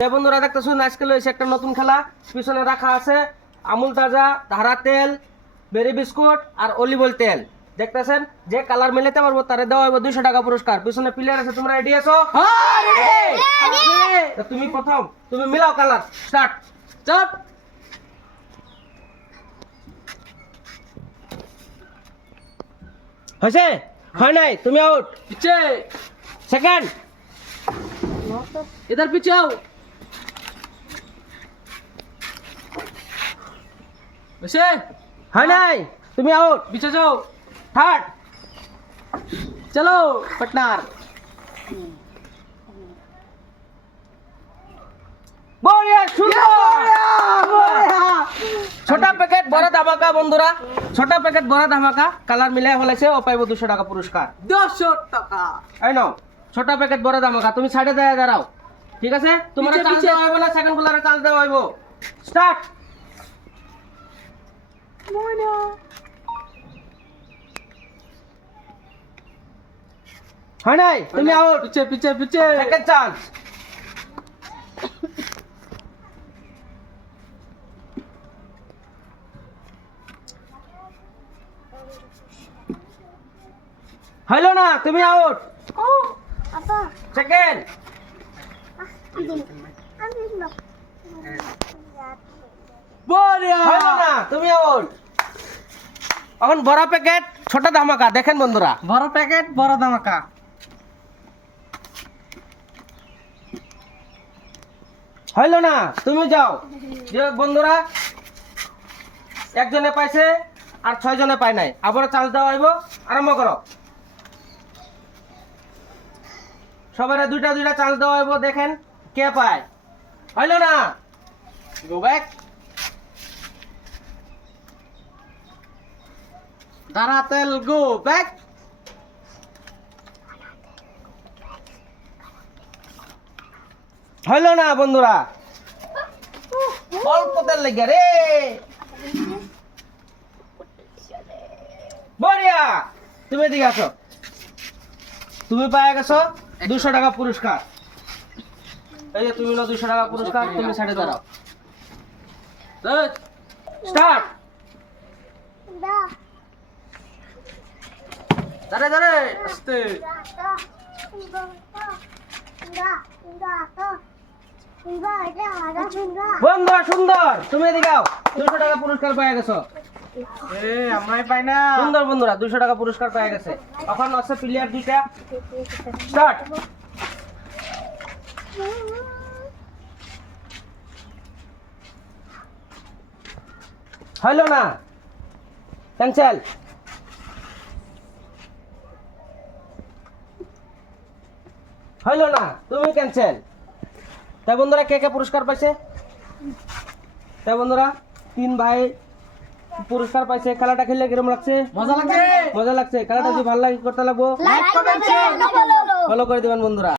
বন্ধুরা দেখতেছেন আজকে লইছে একটা নতুন খেলা। পিছনে রাখা আছে আমুল তাজা, ধারা তেল, বেরি বিস্কুট আর অলিভ অয়েল তেল। দেখতেছেন যে কালার মিলাতে পারবো তারে দেওয়া হবে 200 টাকা পুরস্কার। পিছনে প্লেয়ার আছে, তোমরা রেডি আছো? তো তুমি প্রথম, তুমি মিলাও কালার। স্টার্ট। স্টার্ট। হয়েছে? হয় নাই, তুমি আউট। पीछे সেকেন্ড। इधर पीछे आओ वैसे হয় নাই, তুমি আউট। पीछे जाओ থার্ড। चलो पटनार বড়িয়া, সুন্দর। ছোট প্যাকেট বড় ধামাকা বন্ধুরা, ছোট প্যাকেট বড় ধামাকা কালার মিলাই হলেছে ও পাইব 200 টাকা পুরস্কার। 200 টাকা এই নাও ছোট প্যাকেট বড় ধামাকা। তুমি সাইডে দাঁড়াও, ঠিক আছে? তোমার পিছে, চান্স পিছে। দেওয়া হবে না, সেকেন্ড গুলারে চান্স দেওয়া হইব। স্টার্ট। হয় নাই, তুমি আউট। पीछे पीछे पीछे সেকেন্ড চান্স। হইলো না, তুমি আউট। Apa? সেকেন্ড। Ambil. बढ़िया হইলো না, তুমি আউট। এখন বড় প্যাকেট ছোট ধামাকা দেখেন বন্ধুরা। বড় প্যাকেট বড় ধামাকা হইলো না, তুমি যাও। যে বন্ধুরা একজনে পাইছে আর 6 জনে পায় নাই, আবার চান্স দেওয়া হইব। আরম্ভ করো। সবারে দুইটা দুইটা চান্স দেওয়া হইব, দেখেন কে পায়। হইলো না, গো ব্যাক। ধারা তেল গো ব্যাক হইলো না বন্ধুরা, অল্প তেল লেগে রে। বড়িয়া, তুমি এদিকে আসো। তুমি পায়ে গেছো 200 টাকা পুরস্কার। এই যে তুমি 200 টাকা পুরস্কার, তুমি সাইডে দাঁড়াও। স্টার্ট। Dah. দাঁড়ে দাঁড়ে আস্তে বন্ধুরা সুন্দর, তুমি এদিকে আও। 200 টাকা পুরস্কার পেয়ে গেছো। এ আমরাই পাই না সুন্দর বন্ধুরা, 200 টাকা পুরস্কার পেয়ে গেছে। এখন আছে প্লেয়ার দুইটা। স্টার্ট। হইলো না, ক্যান্সেল। হইলো না, তুমি ক্যান্সেল। তাই বন্ধুরা কে কে পুরস্কার পাইছে? তাই বন্ধুরা 3 ভাই পুরস্কার পাইছে। খেলাটা খেললে কিরকম লাগছে? মজা লাগছে মজা লাগছে। খেলাটা যদি ভালো লাগে করতে লাগবো, Like, comment, share, follow. Follow করে দিবেন বন্ধুরা।